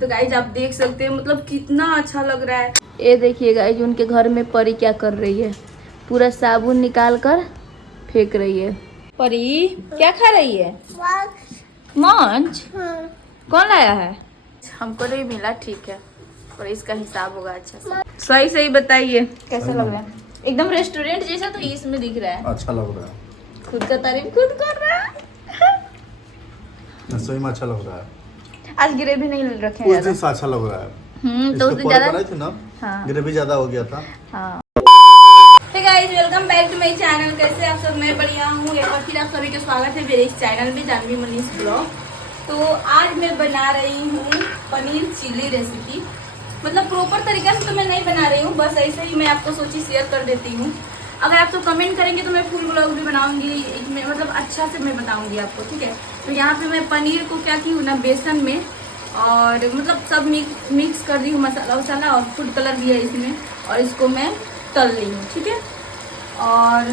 तो गाइज आप देख सकते हैं मतलब कितना अच्छा लग रहा है। ये देखिए गाइज उनके घर में परी क्या कर रही है, पूरा साबुन निकाल कर फेंक रही है। परी क्या खा रही है? मंच। कौन लाया है? हमको नहीं मिला, ठीक है, पर इसका हिसाब होगा अच्छा से। सही सही बताइए कैसा लग रहा है? एकदम रेस्टोरेंट जैसा तो इसमें दिख रहा है। अच्छा लग रहा है। खुद का तारीफ खुद कर रहा है। सही में अच्छा लग रहा है। आज ग्रेवी नहीं रखे उस दिन से अच्छा लग रहा है। तो उस दिन ज्यादा बनाई थी ना। हाँ। ग्रेवी ज्यादा हो गया था। हाँ। Hey guys welcome back to my channel. कैसे आप सब? मैं बढ़िया हूँ। एक बार फिर आप सभी का स्वागत है मेरे इस चैनल में जानवी मनीष ब्लॉग। तो आज मैं बना रही हूँ पनीर चिल्ली रेसिपी। मतलब प्रॉपर तरीका से तो मैं नहीं बना रही हूँ, बस ऐसे ही मैं आपको सोची शेयर कर देती हूँ। अगर आप सब कमेंट करेंगे तो मैं फुल ब्लॉग भी बनाऊंगी, मतलब अच्छा से मैं बताऊंगी आपको, ठीक है। तो यहाँ पे मैं पनीर को क्या की हूँ ना, बेसन में और मतलब सब मिक्स कर दी हूँ, मसाला वसाला और फूड कलर भी है इसमें, और इसको मैं तल ली हूँ, ठीक है। और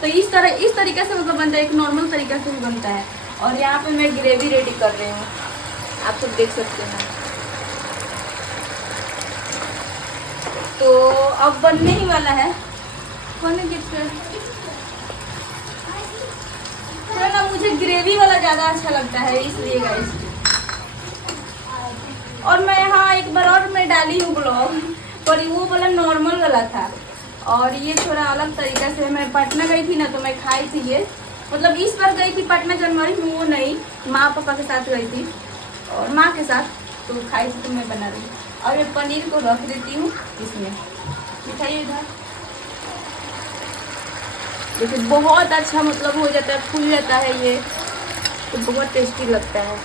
तो इस तरीके से मतलब बनता है, एक नॉर्मल तरीका से भी बनता है। और यहाँ पे मैं ग्रेवी रेडी कर रही हूँ, आप सब देख सकते हैं। तो अब बनने ही वाला है। कौन है गिफ्ट? थोड़ा ना मुझे ग्रेवी वाला ज़्यादा अच्छा लगता है, इसलिए गाइस। और मैं यहाँ एक बार और मैं डाली हूँ ब्लॉग, पर वो वाला नॉर्मल वाला था और ये थोड़ा अलग तरीका से। मैं पटना गई थी ना, तो मैं खाई थी ये, मतलब इस बार गई थी पटना जनवरी में, वो नहीं, माँ पापा के साथ गई थी और माँ के साथ, तो खाई थी, तो मैं बना रही हूँ। और मैं पनीर को रख देती हूँ इसमें। दिखाइए इधर, देखिए बहुत अच्छा मतलब हो जाता है, फूल जाता है ये, तो बहुत टेस्टी लगता है।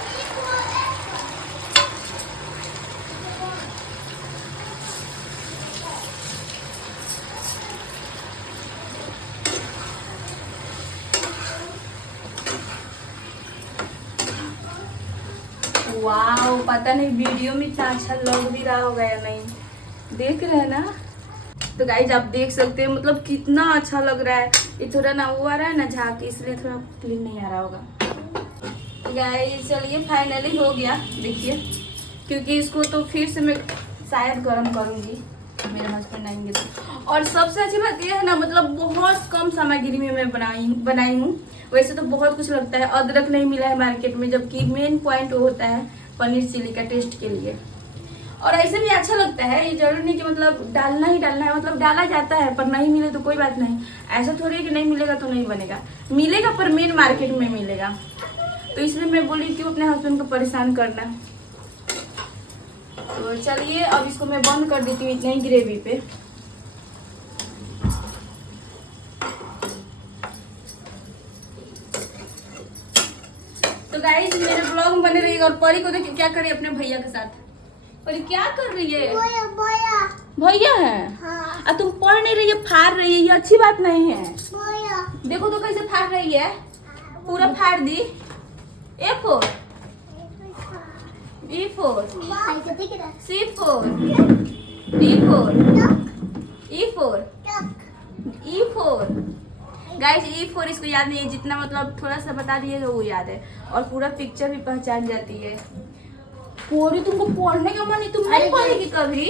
वाओ, पता नहीं वीडियो में इतना अच्छा लग भी रहा होगा या नहीं, देख रहे हैं ना। तो गाइज आप देख सकते हैं मतलब कितना अच्छा लग रहा है। ये थोड़ा ना वो आ रहा है ना झाँक, इसलिए थोड़ा क्लीन नहीं आ रहा होगा। तो गाइज चलिए फाइनली हो गया, देखिए, क्योंकि इसको तो फिर से मैं शायद गर्म करूँगी, मेरे हस्बैंड आएंगे तो। और सबसे अच्छी बात यह है ना, मतलब बहुत कम सामग्री में मैं बनाई हूँ। वैसे तो बहुत कुछ लगता है, अदरक नहीं मिला है मार्केट में, जबकि मेन पॉइंट वो होता है पनीर चिली का टेस्ट के लिए। और ऐसे भी अच्छा लगता है, ये जरूरी नहीं कि मतलब डालना ही डालना है, मतलब डाला जाता है, पर नहीं मिले तो कोई बात नहीं। ऐसा थोड़ी है कि नहीं मिलेगा तो नहीं बनेगा, मिलेगा, पर मेन मार्केट में मिलेगा। तो इसलिए मैं बोली क्यों अपने हस्बैंड को परेशान करना। तो चलिए अब इसको मैं बंद कर देती हूँ इतने ही ग्रेवी पे। तो गाइस मेरे ब्लॉग में बने रहिएगा। और परी को देखिए क्या कर रही है अपने भैया के साथ। परी क्या कर रही है? भैया है। हाँ। तुम पढ़ नहीं रही है, फाड़ रही है, ये अच्छी बात नहीं है। देखो तो कैसे फाड़ रही है, पूरा फाड़ दी। ए फोर, बी फोर, सी फोर, डी फोर, ई फोर, ई फोर। गाइस E4 इसको याद नहीं है, जितना मतलब थोड़ा सा बता दिएगा वो याद है, और पूरा पिक्चर भी पहचान जाती है। पूरी तुमको पढ़ने का मन है, तुम नहीं पढ़ेगी कभी?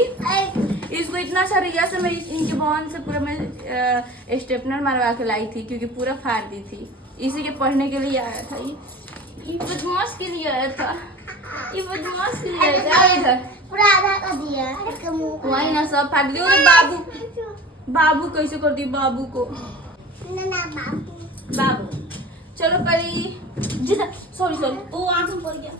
इसको इतना सा रिया से मैं इनके बहन से पूरा मैं स्टेपनर मारवा के लाई थी, क्योंकि पूरा फाड़ दी थी। इसी के पढ़ने के लिए आया था, ये बदमाश के लिए आया था, ये बदमाश के लिए आया था। इधर पूरा आधा कर दिया, वही ना सब फाड़ दिया। बाबू कैसे कर दी बाबू को, बाबू। चलो परी जी, सॉरी वो आंख में पड़ गया।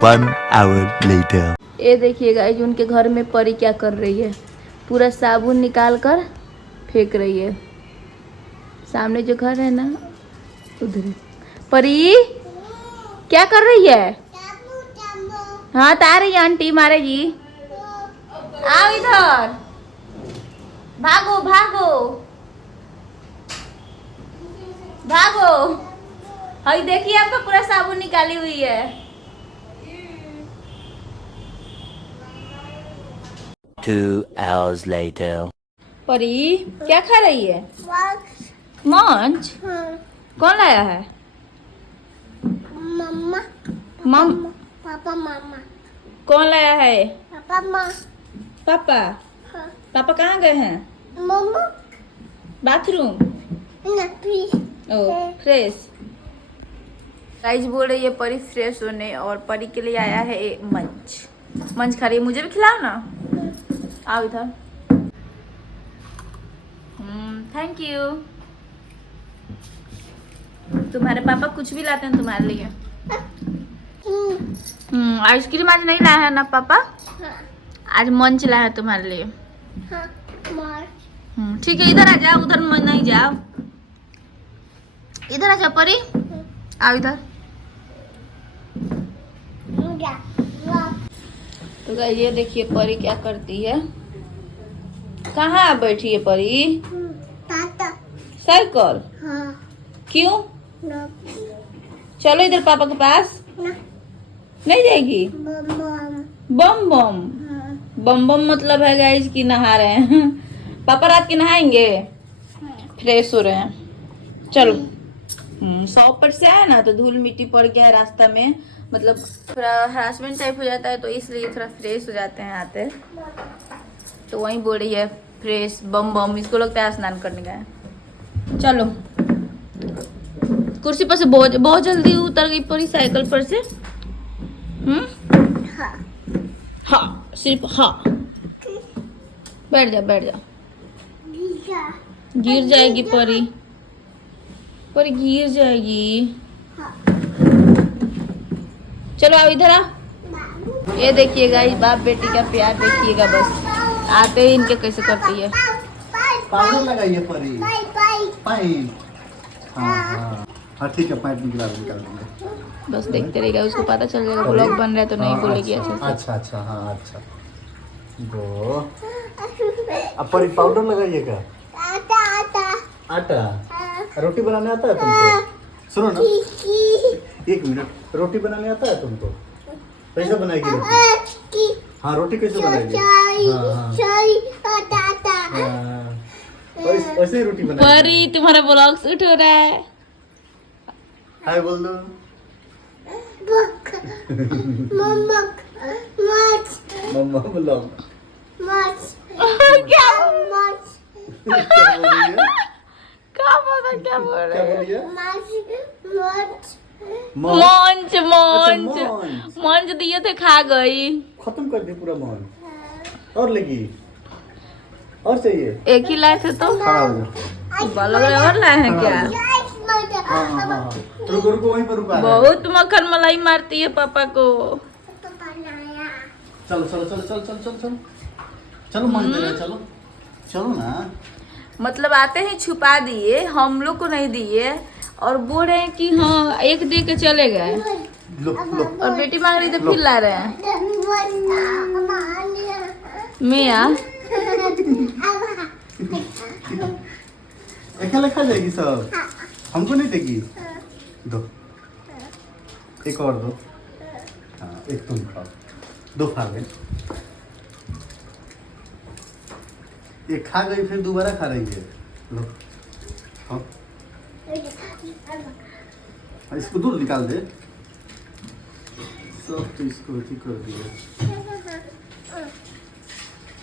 1 hour later. ये देखिए गाइस उनके घर में परी क्या कर रही है, पूरा साबुन निकाल कर फेंक रही है। सामने जो घर है ना उधर। परी क्या कर रही है? हाँ तो आ रही है, आंटी मारेगी। आओ इधर, भागो भागो भागो। हई देखिए आपका पूरा साबुन निकाली हुई है। 2 hours later. परी क्या खा रही है? मंच। कौन लाया है? मम्मा। मम पापा मामा कौन लाया है? पापा माँ पापा। हाँ पापा कहाँ गए हैं? मम्मा बाथरूम। ना प्लीज ओ फ्रेश। गाइस बोल रही है परी फ्रेश होने, और परी के लिए आया है मंच। मंच खा रही है, मुझे भी खिलाओ ना। आओ इधर। Thank you. तुम्हारे पापा कुछ भी लाते हैं तुम्हारे लिए। आइसक्रीम आज नहीं लाया है ना पापा? हाँ आज मंच लाया है तुम्हारे लिए। हाँ मार ठीक है, इधर आ जाओ, उधर नहीं जाओ। इधर आ जाओ परी, आओ इधर। मुझे वाह तो गाइस ये देखिए परी क्या करती है। कहाँ बैठी है परी? ताता साइकिल। हाँ क्यों? ना चलो इधर पापा के पास। ना नहीं जाएगी? मम्मा बम बम। हाँ बम बम मतलब है गाइस कि नहा रहे हैं। पापा रात के नहाएंगे, फ्रेश हो रहे हैं। चलो। 100 से है ना, तो धूल मिट्टी पड़ गया है रास्ता में, मतलब थोड़ा हरासमेंट टाइप हो जाता है, तो इसलिए थोड़ा फ्रेश हो जाते हैं आते। तो वही बोल रही है फ्रेश बम बम, इसको लगता है स्नान करने का है। चलो कुर्सी पर से बहुत जल्दी उतर गई परी साइकिल पर से। हाँ हाँ सिर्फ हाँ। बैठ जा बैठ जा। गीजा गिर जाएगी परी, परी गिर जाएगी। हाँ चलो आओ इधर आ। बाबू ये देखिएगा इस बाप बेटी का प्यार देखिएगा, बस आते ही इनके कैसे करती है। पाउडर लगाइए परी। Bye bye pipe. हाँ हाँ हाँ ठीक है, पाइप निकाल देंगे। बस देखते रहेगा, उसको पता चल जाएगा ब्लॉग बन रहा है तो नहीं हाँ, बोलेगी अच्छे से। अच्छा अच्छा हाँ अच्छा। गो अब परी पाउडर लगाइएगा। आता आता आटा रोटी बनाने आता है तुमको? सुनो ना, एक मिनट, रोटी बनाने आता है तुमको? कैसे बनाएगी रोटी? हाँ रोटी कैसे बनाएगी? हाँ हाँ हाँ, ऐसे ही रोटी बनाएगी। परी तुम्हारा ब्लॉग शूट हो रहा है। हाय बोल दो। मम्मा मम्मा ब्लॉग। क्या क्या बोल रही है? क्या पता क्या बोल रहे क्या हैं? बोलिए? मंच मंच मंच। मंच दिए थे, खा गई। खत्म कर दी पूरा मन। और लेगी? और चाहिए? एक ही लाए थे तो खड़ा हो जाओ। लग रहा है और लाए हैं क्या? हाँ हाँ हाँ, रुको रुको वहीं पर रुका है। बहुत मक्खन मलाई मारती है पापा को। चलो चलो चलो चलो चलो चलो चलो चलो मन दे रहा है, चलो चलो ना। मतलब आते ही छुपा दिए, हम लोग को नहीं दिए, और बोल रहे हैं कि हाँ एक दे के चले गए, लो लो। और बेटी मांग रही तो फिर ला रहे हैं। मिया अकेले खा जाएगी सब, हमको नहीं देगी? दो, एक और दो। हाँ एक तुम खाओ, दो खा गए। ये खा गई फिर दोबारा खा रही है। लो खाओ। इसको दूर निकाल दे सब, तो इसको अथी कर दिए।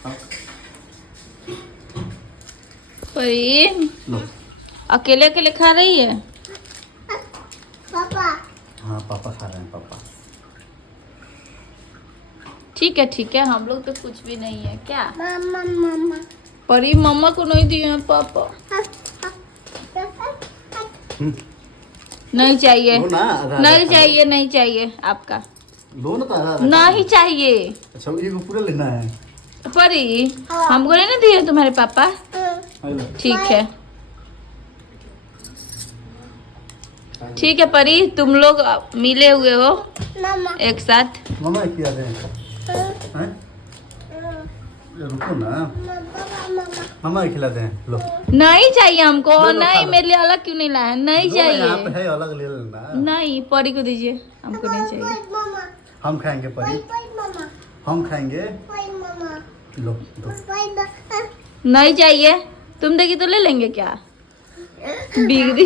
खाओ। परी लो। अकेले अकेले खा रही है। पापा हाँ पापा खा रहे हैं पापा। ठीक है, हम लोग तो कुछ भी नहीं है क्या। मामा मामा परी मम्मा को नहीं दिए हैं पापा। नहीं चाहिए, लो ना, आधा नहीं आधा चाहिए, नहीं चाहिए आपका, लो ना, तो आधा आधा नहीं चाहिए। अच्छा ये को पूरा लेना है। परी हमको नहीं दिए तुम्हारे पापा। हेलो। ठीक है, ठीक है परी, तुम लोग मिले हुए हो मामा एक साथ। मामा क्या दे हैं? रुको ना, मामा खिला दे। लो नहीं चाहिए हमको, लो, लो, खा नहीं लो। मेरे लिए अलग क्यों नहीं लाया, नहीं लो, यहाँ पे चाहिए। है, अलग ले लेना। नहीं परी को दीजिए, हमको नहीं चाहिए। मामा हम खाएंगे परी, मामा हम खाएंगे। मामा लो दो। नहीं चाहिए, तुम देगी तो ले लेंगे क्या। बिग दी।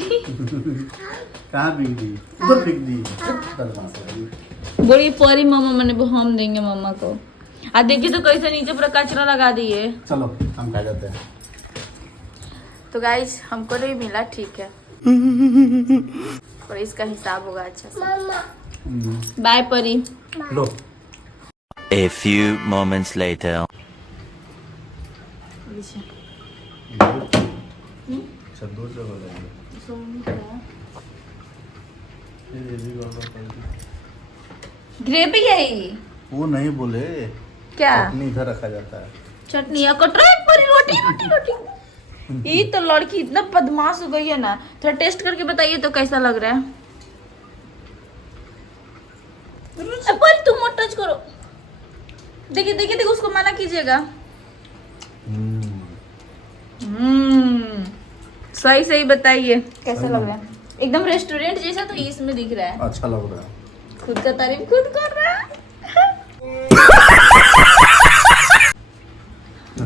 कहाँ बिक दी? उधर बिक दी। बदमाश है। बोली परी मामा मैंने हम देंगे मामा को। आ देखिए तो कैसे नीचे पूरा कचरा लगा दिए। चलो हम खा जाते हैं। तो गाइस हमको नहीं मिला, ठीक है, और इसका हिसाब होगा अच्छा से। बाय परी। लो। A few moments later. अच्छा, दूर से बोलेंगे। ग्रेवी है ये। वो नहीं बोले, क्या चटनी इधर रखा जाता है। चटनी या कटरा परी रोटी रोटी रोटी। ये तो लड़की इतना बदमाश हो गई है ना। थोड़ा टेस्ट करके बताइए तो कैसा लग रहा है। पर तुम मत टच करो। देखिए देखिए देखिए, उसको मना कीजिएगा। सही सही बताइए कैसा लग रहा है। एकदम रेस्टोरेंट जैसा तो इसमें दिख रहा है। अच्छा लग रहा है। खुद का तारीफ खुद कर रहा है।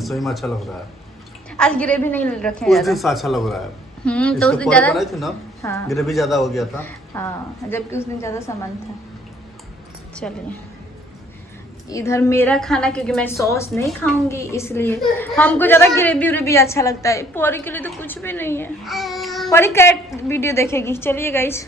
सही में अच्छा लग रहा है। आज ग्रेवी नहीं रखे उस दिन से अच्छा लग रहा है। तो उस दिन ज्यादा बनाई थी ना, हाँ ग्रेवी ज्यादा हो गया था। हाँ, जबकि उस दिन ज्यादा सामान था। चलिए इधर मेरा खाना, क्योंकि मैं सॉस नहीं खाऊंगी इसलिए हमको ज्यादा ग्रेवी व्रेवी अच्छा लगता है। पौरी के लिए तो कुछ भी नहीं है। पौरी कैट वीडियो देखेगी। चलिए गाइस।